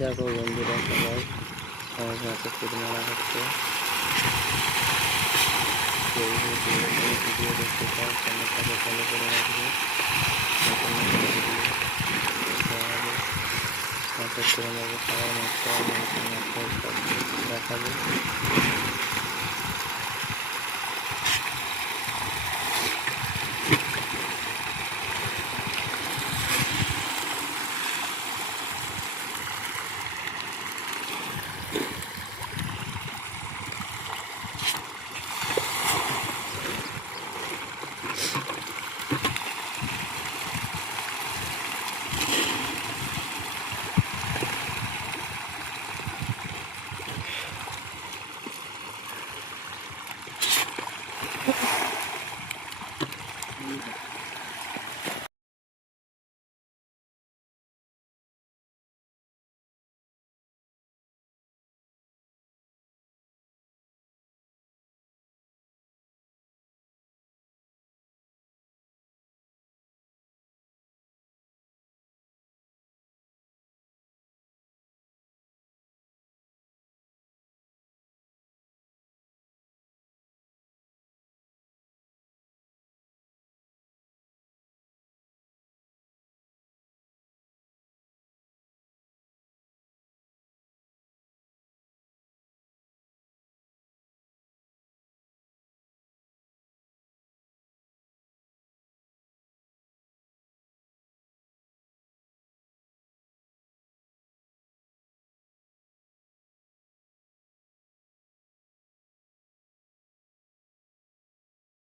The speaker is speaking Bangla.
দেখো বন্ধুরা সবাই আমার মাছে ছিপ মারা হচ্ছে। কেউ যদি এরকম ভিডিও দেখতে চাও চ্যানেলটাকে ফলো করে রাখবে। নতুন নতুন ভিডিও দেওয়া হবে, মাছের কিরম ভাবে খাবার মারতে হবে, মাছের মারতে সব দেখাবো।